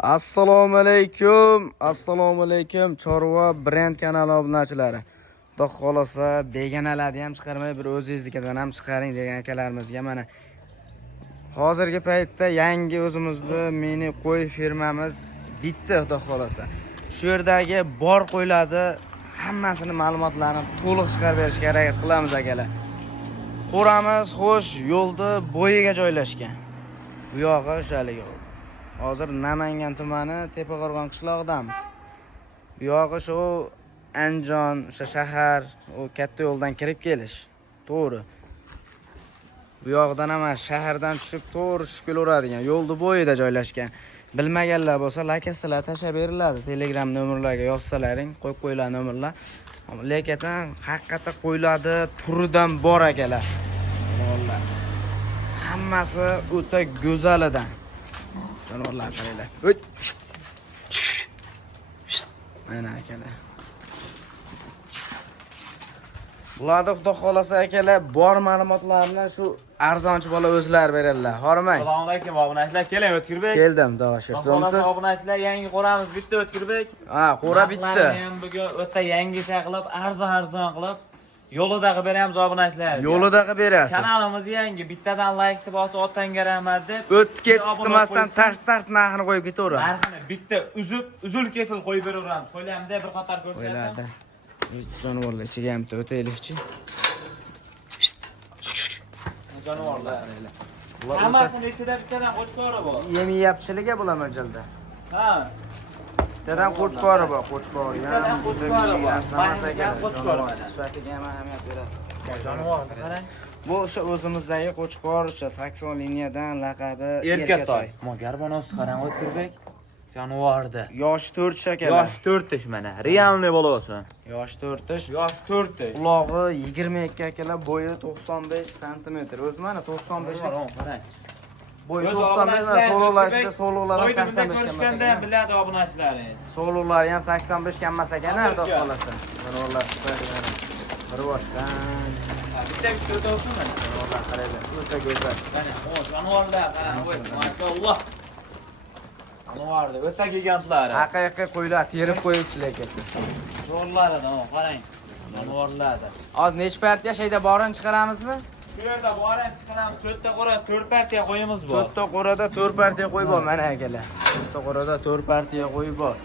Assalomu alaykum Chorva brend kanali obunachilari. Xudo xolosa beganalarni ham chiqarmay bir o'zingiznikidan ham chiqaring degan akalarimizga mana hozirgi paytda yangi o'zimizda mini qo'y firmamiz bitta xudo xolosa. Shu yerdagi bor qo'ylarni hammasini ma'lumotlarini to'liq chiqarib berishga harakat qilamiz akalar. Qo'ramiz xo'sh yo'lda bo'yiga joylashgan. Bu yog'i o'shalik. Hozir Namangan tumani Tepaqo'rg'on qishlog'idamiz. Bu yog'i shu Andijon, o'sha shahar, o katta yo'ldan kirib kelish. To'g'ri. Bu yoqdan emas, shahardan tushib to'g'ri tushib kelaveradigan yo'lda bo'yida joylashgan. Bilmaganlar bo'lsa, lokatsiyalar tashab beriladi. Telegram nomerlarga yozsalaring, qo'yib qo'yiladi nomerlar. Lekin haqiqatda qo'yiladi turidan bor akalar. Vallahi hammasi o'ta go'zalidan. Jonivorlar qaranglar. Mana akalar. Bularda xudo xolasa akalar bor ma'lumotlarni shu arzonchi bola o'zlari beradilar. Hormang. Assalomu alaykum obunachilar. Keling O'tkirbek. Keldim, dog'ashir. So'msiz. Obunachilar yangi qo'ramiz bitta O'tkirbek. Ha, qo'ra bitta. Ham bugun o'ta yangicha qilib, arzon qilib yo'lidagi beramiz obunachilar. Yo'lidagi berasiz. Kanalimiz yangi. Bittadan like bosib otanga rahmat deb. O'tib ketishmasdan tars narxini qo'yib ketaveramiz. Narxini bitta uzul kesil qo'yib beraveramiz. Qo'ylamda bir qator ko'rsataman. Jonivorlar ichiga ham o'taylikchi. Jonivorlar. Hammasini ichida bittadan qo'chqori bor. Yemiyapchiliga bular mo'ljalda. Ha. Bittadan qo'chqori bor, qo'chqori ham qo'chqori bor. Sifatiga ham ahamiyat beradi. Jonivorni qarang. Bu o'sha o'zimizdagi qo'chqor, o'sha sakson liniyadan laqabi Erkatoy. Mo garbonos qarang O'tkirbek. Jonivorda. Yoshi 4 shakalar. Yosh 4 mana. Realniy bo'lsin. Yoshi 4. Yosh 4. Qulog'i 22 akalar, bo'yi 95 sm. O'zi mana 95 qarang. Bo'yi 95 va sololar ichida sololar ham 85 ga emas ekan. Biladi obunachilari. Sololari ham 85 ga emas ekan, xudo xolasa. Jonivorlar bir boshdan. Bitta o'tsin mana. Jonivorlar qaraydi. O'ta go'zal. Mana, jonivorlar qarang, maşallah. Jonivorlar o'ta gigantlari. Haqiqiy qo'ylar terib qo'yibsiz lekin. Zo'rlaridan qarang. Jonivorlarda. Hozir necha partiya shayda borini chiqaramizmi? Shu yerda borini chiqaramiz. 4 ta qo'ra, 4 partiya qo'yimiz bor. 4 ta qo'rada 4 partiya qo'y bor mana akalar. 4 ta qo'rada 4 partiya qo'y bor.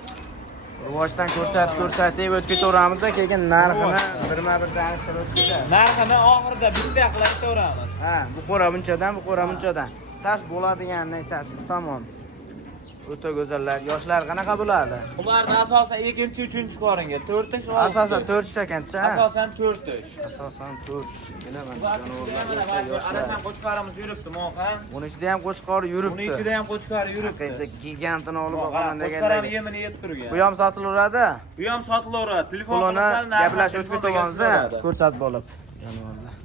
Rivojdan ko'rsatib o'tib ketaveramiz-da, keyin narxini birma-bir tanishtirib o'tib. Narxini oxirida bitta qilib aytaveramiz. Ha, bu qo'ra bunchadan, bu qo'ra bunchadan. Tars bo'ladiganini aytasiz, tamom. O'ta go'zallar. Yoshlar qanaqa bo'ladi? Ularni asosan 2-3 qoringa 4 ish. Asosan 4 ekanda. Asosan 4 ish. Asosan 4. Bilaman, Jonivorlar. Yoshlar qo'chqorimiz yuribdi, mo'qan. Buni ichida ham qo'chqor yuribdi. Buni ichida ham qo'chqor yuribdi. Gigantini olib olgan degan. Qo'chqoram yemini yeb turgan. Bu ham sotilaveradi. Bu ham sotilaveradi. Telefon Pulini qilsanglar gaplashib o'tib ketaveramiz-da, ko'rsatib olib. Jonivorlar.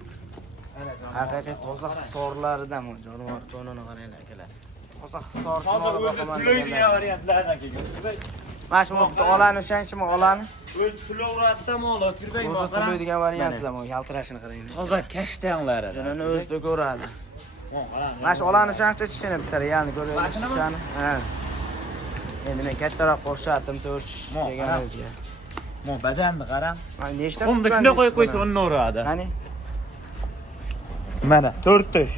Haqiqiy toza hisorlaridan bu jonivor tonini qaranglar akalar. Toza hisor hozir o'zi tulagan variantlardan kelgan. Mana shu bitta olani o'shanchimi olani? O'zi tulaveradida mo'l, Kirbek o'zi tulaydigan variantlar bu yaltirashini qaranglar. Toza kashtanlari. Shuni o'zida ko'radi. Mana shu olani o'shancha chishini bitta realni ko'ryapsiz chishani. Ha. Endi men kattaroq qo'shatim 4 degan o'ziga. Mo badanni qarang. Mana nechta? Xuddi shunday qo'yib qo'ysa unni uradi. Qani? Mana 4 ish.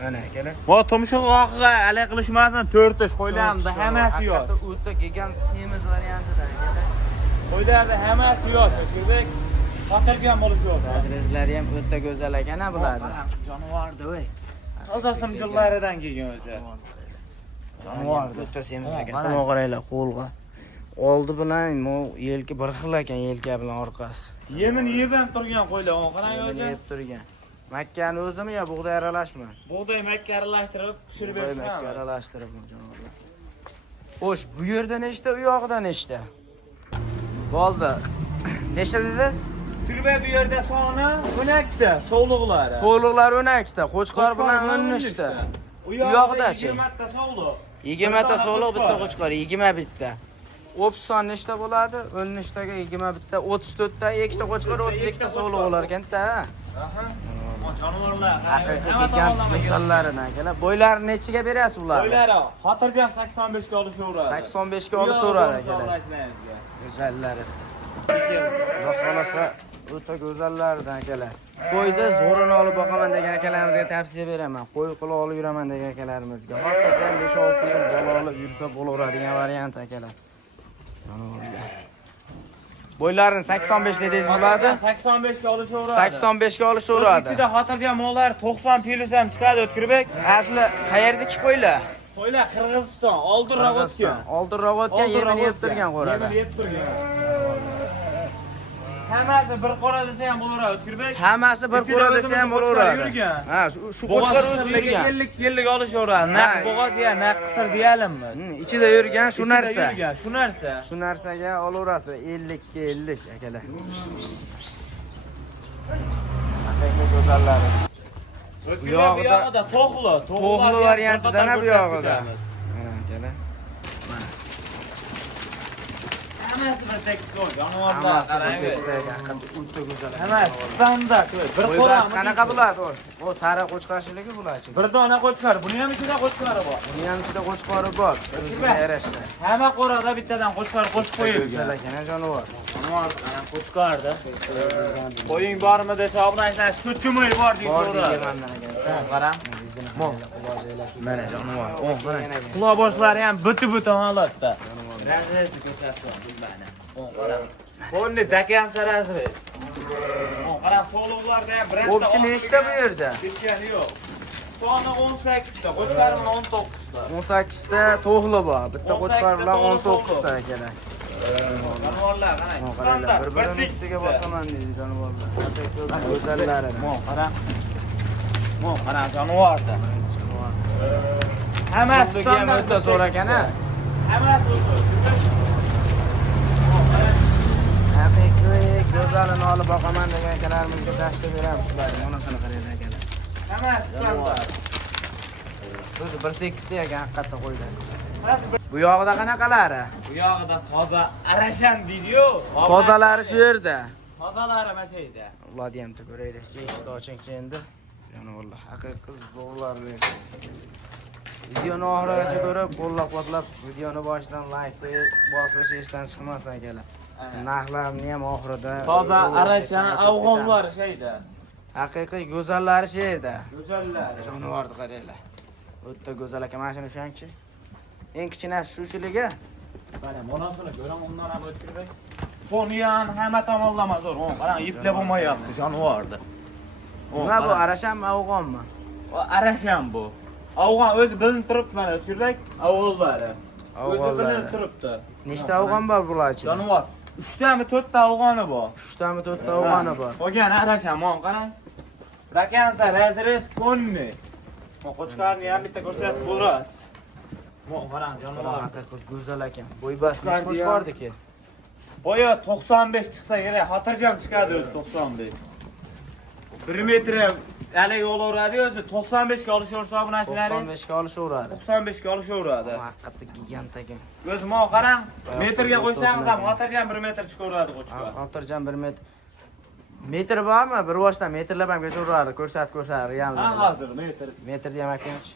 Mana akalar. Vo tumshug'iga alay qilishmasin 4 ish qo'ylarida hammasi yosh. O'ta gigant semiz variantida akalar. Qo'ylarda hammasi yosh, Kirbek. Xotirjam bo'lish yo'q. Razrezlari ham o'ta go'zal ekan-a bularni. Jonivorda voy. Toza simjillaridan kelgan o'zi. Jonivorda o'ta semiz ekan. Tomon qaranglar, qo'lga. Oldi bilan yelka bir xil ekan, yelka bilan orqasi. Yemini yeb ham turgan qo'ylar, qarang o'zi. Yeb turgan. Makkani o'zimi yo bug'doy aralashmi? Bug'doy makka aralashtirib pishirib bug'doy makka aralashtirib jonivorlar. Xo'sh, bu yerda nechta, u yoqda nechta? Bo'ldi. Nechta dedingiz? Turba bu yerda soni 12 ta, sovliqlari. Sovliqlar 12 ta, qo'chqor bilan 13 ta. U yoqda-chi? 20 ta sovliq. 20 ta sovliq, bitta qo'chqor, 20 bitta. Opson nechta bo'ladi? 13 taga 20 bitta, 34 ta, ikkita qo'chqor, 32 ta sovliq bo'lar ekan-da. Aha. Jonivorlar. Haqiqiy kelgan go'zallaridan akalar. Bo'ylarini nechiga berasiz ularni? Bo'ylari xotirjam 85 ga olishaveradi. 85 ga olishaveradi akalar. Go'zallari. Xudo xolasa o'ta go'zallaridan akalar. Qo'yda zo'rini olib boqaman degan akalarimizga tavsiya beraman. Qo'y qilib olib yuraman degan akalarimizga. Xotirjam 5-6 yil bola olib yursa bo'laveradigan variant akalar. Bo'ylarini 85 dedingiz bo'ladi. 85 ga olishaveradi. 85 ga olishaveradi. Ichida xotirjam mollar 90 plus ham chiqadi O'tkirbek. Asli qayerdagi qo'ylar? Qo'ylar Qirg'iziston, oldinroq o'tgan. Oldinroq o'tgan, yemini yeb turgan qo'rada. Yemini yeb turgan. Hammasi bir qora desa ham bo'laveradi O'tkirbek. Hammasi bir qo'ra desa ham bo'laveradi. Ha, shu qo'chqar o'zi yurgan. Yillik olishaveradi. Naq bo'g'ot ya, naq qisir deyalimi? Ichida yurgan shu narsa. Shu narsa. Shu narsaga olaverasiz 50 ga 50 akalar. Haqiqiy go'zallari. Bu yog'ida to'xli variantidan ham bu yog'ida. Mana akalar. Hammasi bir tekis bo'l, jonivorlar Hammasi qarang. tekisdagi o'ta go'zal. Hammasi standart. Bir Qo'y qo'ra qanaqa bo'ladi? O sariq qo'chqarchiligi bo'ladi. Bir dona qo'chqar, buni ham ichida qo'chqari bor. Buni ham ichida qo'chqori bor. O'ziga yarashsa. Hamma qo'rada bittadan qo'chqar qo'shib qo'yilgan. Go'zal ekan jonivor. Jonivor ana qo'chqarda. Qo'ying bormi desa, obunachilar cho'chimoy bor deydi. Bor deymandan ekan. Qarang. Mo. Mana jonivor. Quloq boshlari ham buti holatda. Razresi ko'rsatdim bilmani. Qarang. Bonni dakan sarasi. Qarang, so'lovlarda ham birinchi. O'psi nechta bu yerda? Ketgani yo'q. Soni 18 ta, qo'chqar bilan 19 ta. 18 ta to'g'li bor. Bitta qo'chqar bilan 19 ta akalar. Jonivorlar qarang. Standart bir-birini ustiga bosaman deydi jonivorlar. Haqiqiy go'zallari. Qarang. Qarang jonivorda. Hammasi ham o'ta zo'r ekan-a. Hammasi o'ta. Haqiqiy go'zalini olib boqaman degan akalarimizga tavsiya beramiz shularning onasini qarang akalar. Hammasi standart. O'zi bir tekisda ekan haqiqatda qo'ylar. Bu yog'ida qanaqalari? Bu yog'ida toza arashan deydi-yu. Tozalari shu yerda. Tozalari mana shu yerda. Ularni ham ko'raylikchi, eshikni ochingchi endi. Jonivorlar haqiqiy zo'rlarli. Videoni oxirigacha ko'rib, qo'llab-quvvatlab, videoni boshidan like qo'yib, bosish esdan chiqmasin akalar. Narxlarni ham oxirida Toza arashan afg'onlar shayda. Haqiqiy go'zallari shu yerda. Go'zallari. Jonivorni qaranglar. O'ta go'zal ekan, mana shuni o'shanchi. Eng kichkinasi shunchiligi. Mana monasini ko'ring, undan ham o'tkirib. Foni ham hamma tomonlama zo'r. Qarang, iplab bo'lmayapti jonivorni. Nima bu, arashanmi, afg'onmi? Arashan bu. Afg'on o'zi bilinib turibdi mana o'tkirdak, afg'onlari. O'zi bilinib turibdi. Nechta afg'on bor bular ichida? Jonivor 3 tami 4 ta afg'oni bor. 3 tami 4 ta afg'oni bor. Qolgan arashan, mon qarang. Dakansa razrez ponni. Qo'chqarni ham bitta ko'rsatib bo'lasiz. Qarang jonivor. Haqiqiy go'zal ekan. Bo'y bas necha qo'chqordiki? Boya 95 chiqsa kerak, xotirjam chiqadi o'zi 95. 1 metr hali yo'laveradi o'zi 95 ga olishaversa obunachilaringiz. 95 ga olishaveradi. 95 ga olishaveradi. Haqiqatda gigant ekan. O'zi mo qarang, metrga qo'ysangiz ham xotirjam 1 metr chiqaveradi qo'chqar. Xotirjam 1 metr. Metr bormi? Bir boshdan metrlab ham ketaveradi, ko'rsat, real. Ha, hozir metr. Metr ham ekanchi.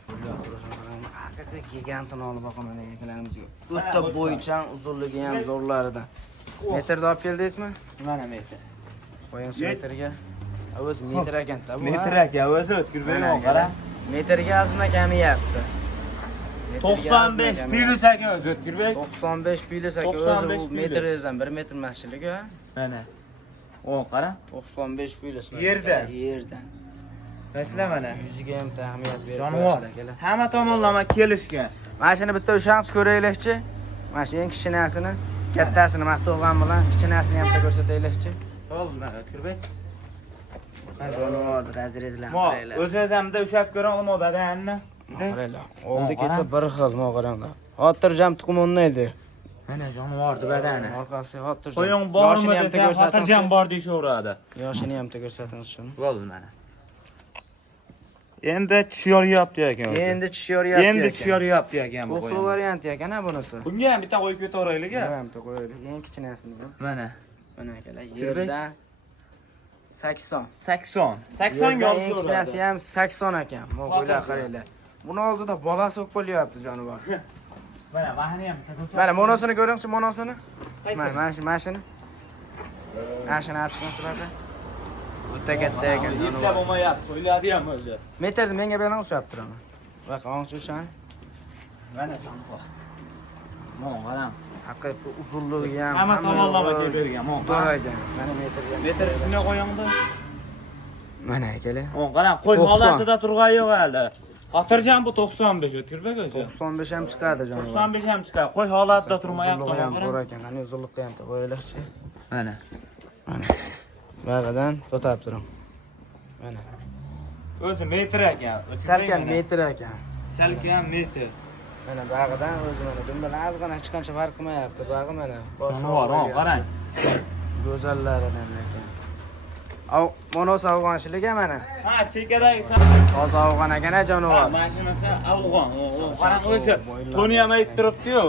Haqiqiy gigantini olib boqaman degan akalarimizga. O'ta bo'ychan, uzunligi ham zo'rlaridan. Metrda olib keldingizmi? Mana metr. Qo'ying metrga. O'zi metr ekan-da bu. Metr aka, o'zi o'tkirmayman qarang. Metrga ozmi kamiyapti. 95 plus ekan o'zi o'tkirbek. 95 plus ekan o'zi bu metrdan 1 metr emashligi ha. Mana. O qarang. 95 plus. Yerdan. Tashla mana. Yuziga ham tahmiyat berib Jonivor. Hamma tomonlama kelishgan. Mana shuni bitta o'shancha ko'raylikchi. Mana shu eng kichkinasini, kattasini maqtovgan bilan kichkinasini ham ko'rsataylikchi. Bo'ldi mana o'tkirbek. Jonivor razrezlar. O'zingiz hamda ushab ko'ring mo badanni. Qaranglar. Oldi ketdi bir xil mo'g'aranglar. Xotirjam tuxumonni edi. Mana jonivorni badani. Orqasi xotirjam. Qo'ying bormi desa xotirjam bor deyishaveradi. Yoshini ham ko'rsatamiz shuni. Bo'ldi mana. Endi tish yoryapti ekan. Endi tish yoryapti. Endi tish yoryapti ekan bu. To'xli varianti ekan-a bunisi. Bunga ham bitta qo'yib ketaveraylik-a. Ham bitta qo'yaylik. Eng kichkinasini ham. Mana. Mana akalar, yerdan 80. 80. 80 ga Eng kichkinasi ham 80 ekan. Mo'g'ullar qaranglar. Buni oldida bolasi o'q bo'lyapti jonivor. Mana mahni ham Mana monosini ko'ringchi, monosini. Qaysi? Mana shuni. Mashina olishmoqchi bo'lsa. O'ta katta ekan Yetlab jonivor. bo'lmayapti, o'yladi ham o'zi. Metrni menga bering ushlab turaman. Va qonchi o'shan. Mana jonivor. Qarang. Haqiqiy uzunligi ham Hamma tomonlama kelib bergan. To'g'ri ekan. Mana metrga. Metr shunday qo'yingda. Mana akalar. Qarang, qo'y 90. holatida turgan yo'q hali. Xotirjam bu 95 o'tkirbek o'zi. 95 ham chiqadi jonivor. 95 ham chiqadi. Qo'y holatida turmayapti. Uzunligi ham zo'r ekan. Qani uzunlikqa ham qo'yilachi. Mana. Mana. Bag'idan to'tab turing. Mana. O'zi metr ekan. Salkam metr ekan. Salkam metr. Mana bag'idan o'zi mana dumbadan ozgina hech qancha farq qilmayapti. Bag'i mana. Jonivor, qarang. Go'zallaridan ekan. Av, monos afg'onchiligi mana. Ha, chekadagi Toza afg'on ekan jonivor. mashinasi afg'on. Qarang o'zi to'ni ham aytib turibdi-yu.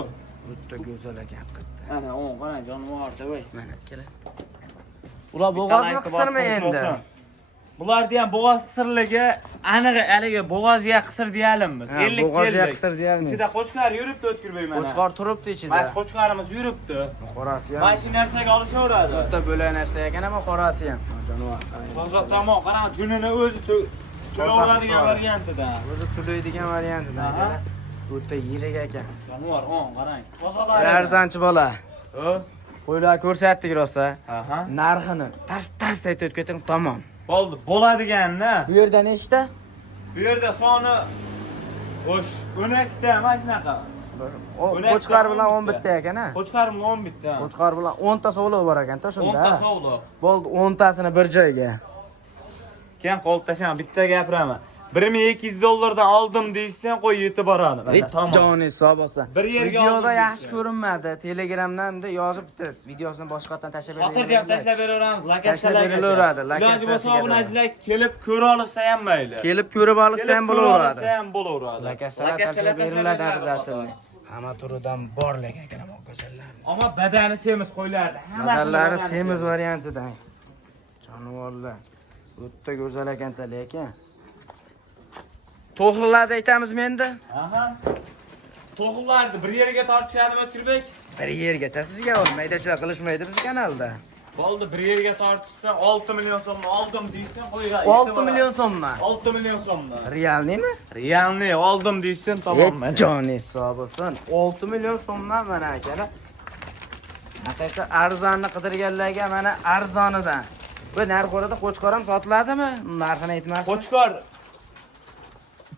O'ta go'zal ekan haqiqatdan. Mana qarang jonivorda voy. Mana kelar. Ular bo'g'ozmi qisirmi endi? Bularni ham bo'g'oz qisirligi aniq haligi bo'g'ozga qisir deyalimiz. 50 bo'g'ozga qisir deyalmiz. Ichida qo'chqar yuribdi o'tkirmay mana. Qo'chqor turibdi ichida. Mas qo'chqarimiz yuribdi. Qorasi ham. Mana shu narsaga olishaveradi. O'ta bo'lak narsa ekan, ammo qorasi ham. Jonivor. Toza tamom, qarang junini o'zi to'laveradigan variantida. O'zi to'laydigan variantida. O'ta yirik ekan. Jonivor, qarang. Tozalari. Arzonchi bola. Qo'ylar ko'rsatdik rosa. Aha. Narxini tars aytib keting, tamom. Bo'ldi, bo'ladiganni. Bu yerda nechta? Bu yerda soni 12 ta mana shunaqa. Qo'chqar bilan 11 ta ekan-a? Qo'chqar bilan 11 ta. Qo'chqar bilan 10 ta sovliq bor ekan-da 10 shunda. ta sovliq. Bo'ldi, 10 tasini bir joyga. Keyin qo'l tashlama, bitta gapiraman. $1200 oldim deysan, qo'y yetib boradi. Mana tamom. Jon hisob olsa. Bir yerga Videoda oldim yaxshi ko'rinmadi. Telegramdan yozibdi. Videosini boshqatdan tashlab Xotirjam tashlab beraveramiz. Tashlab berilaveradi. Iloji bo'lsa obunachilar kelib ko'ra olsa ham mayli. Kelib ko'rib olsa ham bo'laveradi. Kelib ham bo'laveradi. Lakasalar tashlab beriladi obязательно. Hamma turidan bor lekin akam go'zallar. Ammo badani semiz qo'ylardi. Badallari semiz variantidan. Jonivorlar. O'ta go'zal ekan-da lekin. To'g'rilarni aytamizmi endi? Aha. To'g'rilarni bir yerga tortishadimi O'tkirbek? Bir yerga tasizga olmaydichilar qilishmaydi biz kanalda. Bo'ldi, bir yerga tortishsa 6 million so'mni oldim deysan, qo'yga. 6 million so'mmi? 6 million so'mni. Realnimi? Realni oldim deysan, tamom mana. Jon hisobisin. 6 million so'mdan mana akalar. Haqiqiy arzonni qidirganlarga mana arzonidan. Bu narxo'rada qo'chqor ham sotiladimi? Narxini aytmasiz. Qo'chqor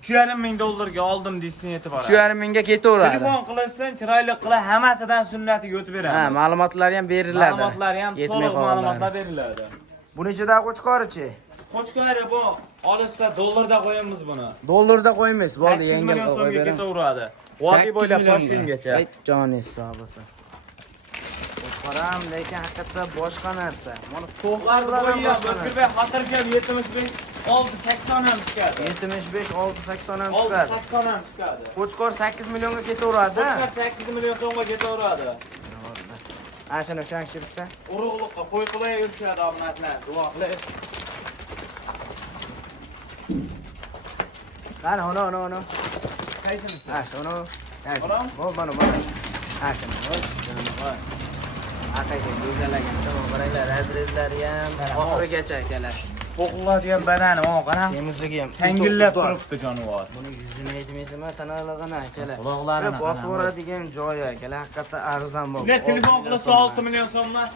$2,500 oldim deysan yetib boradi. 3,5 mingga ketaveradi. Telefon qilinsin, chiroyli qilib hammasidan sunnatiga o'tib beramiz. Ha, ma'lumotlari ham beriladi. Ma'lumotlari ham to'liq ma'lumotlar beriladi. Buni ichida qo'chqorichi? Qo'chqori bu olishsa dollarda qo'yamiz buni. Dollarda qo'ymaysiz, bo'ldi, 8 yengil million qilib so'mga bering. ketaveradi. Vodiy bo'ylab Toshkentgacha. Ayt jon hisobisin. Qo'chqoram, lekin haqiqatda boshqa narsa. Mana To'g'rilar ham boshqa narsa. O'tkirbe xotirjam 75 680 ham chiqadi. 75 680 ham 680 chiqadi. ham chiqadi. Qo'chqor 8 millionga ketaveradi. Qo'chqor 8 million so'mga ketaveradi. Ana shuni o'shancha bitta. Urug'liqqa qo'y qilay yurishadi obunachilar. Duo qilib. Qani, ono. Qaysinisi? Ha, shuni. Olam? Mana. Ha, shuni. Haqiqiy go'zal ekan. Qaranglar, razrezlari ham oxirigacha akalar. To'g'riladi ham banani, qarang. Semizligi ham Tangillab turibdi jonivor. Buni yuzini aytmaysizmi, tanalig'ini akalar. Quloqlarini bosib o'radigan joyi akalar, haqiqatda arzon bo'ldi. Ular telefon qilsa 6 million so'mdan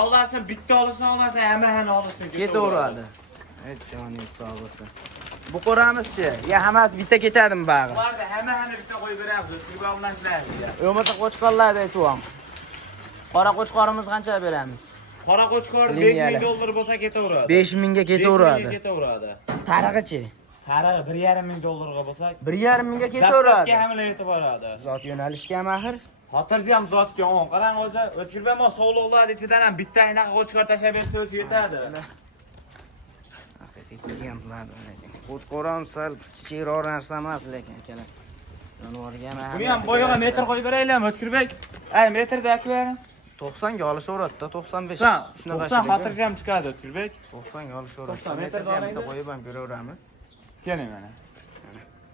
olsa, bitta olsa, hamma olsa ketaveradi. Ey jon hisobisin. Bu qo'ramizchi? Ya hammasi bitta ketadimi bag'i? Ularda hamma bitta qo'yib beramiz, turg'onlarga. Bo'lmasa qo'chqorlarni aytyapman. Qora qo'chqorimiz qancha beramiz? Qora qo'chqor $5,000 bo'lsa ketaveradi. 5 mingga ketaveradi. Ketaveradi. Sarig'ichi? Sarig'i $1,500 ga bo'lsa, 1,5 mingga ketaveradi. dastlabki hamla yetib boradi. Zot yo'nalishga axir. Xotirjam zotga qarang o'zi, O'tkirbermo sovliqlar ichidan ham bitta anaqa qo'chqor tashlab bersa o'zi yetadi. Haqiqiy kelganlar lekin. Qo'chqoram sal kichikroq narsa emas lekin akalar. Jonivorga ham. Buni ham boyag'a metr qo'yib beraylikmi O'tkirbek? Ay metrda aklar. 90 ga olishaveradi-da, 95 shunaqa 90 xotirjam chiqadi O'tkirbek. 90 ga olishaveradi. 90 metr donangni qo'yib ham ko'raveramiz. Keling mana.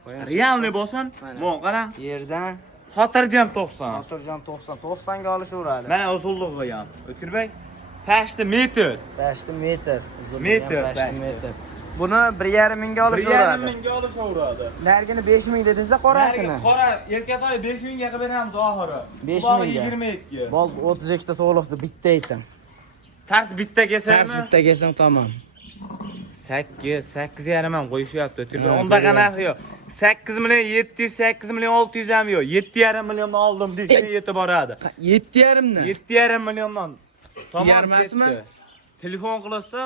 Qo'yamiz. Realni bo'lsin. Bu qarang. Yerdan Xotirjam 90. xotirjam 90 ga olishaveradi. Mana uzunligi ham. O'tkirbek. Tashti metr. Tashti metr, uzunligi Metr, ham tashti tashti. metr. Buni 1,5 mingga 1,5 olishaveradi. mingga olishaveradi. Narigini 5 ming dedingiz qorasini. Qora erkatoy 5 mingga qilib beramiz oxiri. 5 Bog'i mingga. 22. Bol 32 ta so'liqni bitta aytim. Tars bitta Ters kesangmi? bitta kelsang tamom. 8 yarim ham qo'yishyapti. Ha, Unda to'g'ri. qanaqa yo'q. 8 million 700, 8 million 600 ham yo'q. 7,5 milliondan oldim deysiz, yetib boradi. 7,5 ni. 7,5 milliondan tamom Yarmasmi? ketdi. Telefon qilsa,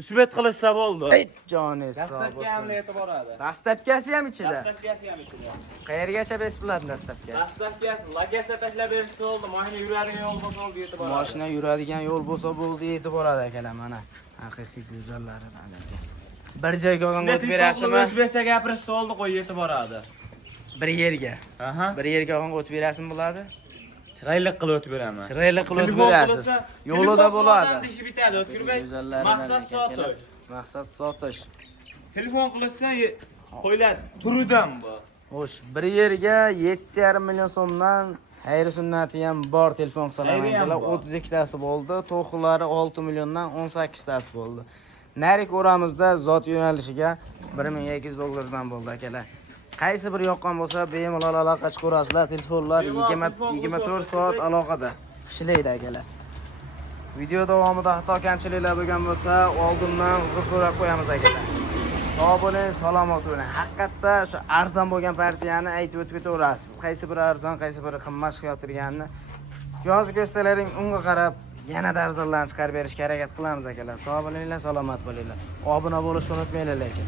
usbet qilsa bo'ldi. Ey joni sog' Dastlabki ham bo'lsin. yetib boradi. Dastlabkasi ham ichida. Dastlabkasi ham ichida. Qayergacha besplatni dastlabkasi? Dastlabkasi lagasa tashlab berishsa bo'ldi, mashina yuradigan yo'l bo'lsa bo'ldi yetib boradi. Mashina yuradigan yo'l bo'lsa bo'ldi, yetib boradi akalar mana. Haqiqiy go'zallaridan aka. Bir joyga olib o'tib berasizmi? O'zbekcha gapirishsa bo'ldi, qo'y yetib boradi. Bir yerga. Aha. Bir yerga olib o'tib berasizmi bo'ladi? Chiroyli qilib o'tib beraman. Chiroyli qilib o'tib berasiz. Yo'lida bo'ladi. Ishi bitadi, O'tkirbek. Go'zallaridan Maqsad sotish. Maqsad sotish. Telefon qilsa qo'ylar turidan bu. Xo'sh, bir yerga 7,5 million so'mdan xayri sunnati ham bor telefon qilsalar Xayri ham akalar bor. 32 tasi bo'ldi, to'xlari 6 milliondan 18 tasi bo'ldi. Nari ko'ramizda zot yo'nalishiga 1200 dollardan bo'ldi akalar. Qaysi bir yoqqan bo'lsa, bemalol aloqa chiqarasizlar. Telefonlar 24 soat aloqada ishlaydi akalar. Video davomida xato kamchiliklar bo'lgan bo'lsa, oldindan uzr so'rab qo'yamiz akalar. Sog' bo'ling, salomat bo'ling. Haqiqatda shu arzon bo'lgan partiyani aytib o'tib ketaverasiz. Qaysi biri arzon, qaysi biri qimmat chiqib turganini yozib ko'rsalaring, unga qarab yanada arzonlarni chiqarib berishga harakat qilamiz akalar. Sog' bo'linglar, salomat bo'linglar. Obuna bo'lishni unutmanglar lekin.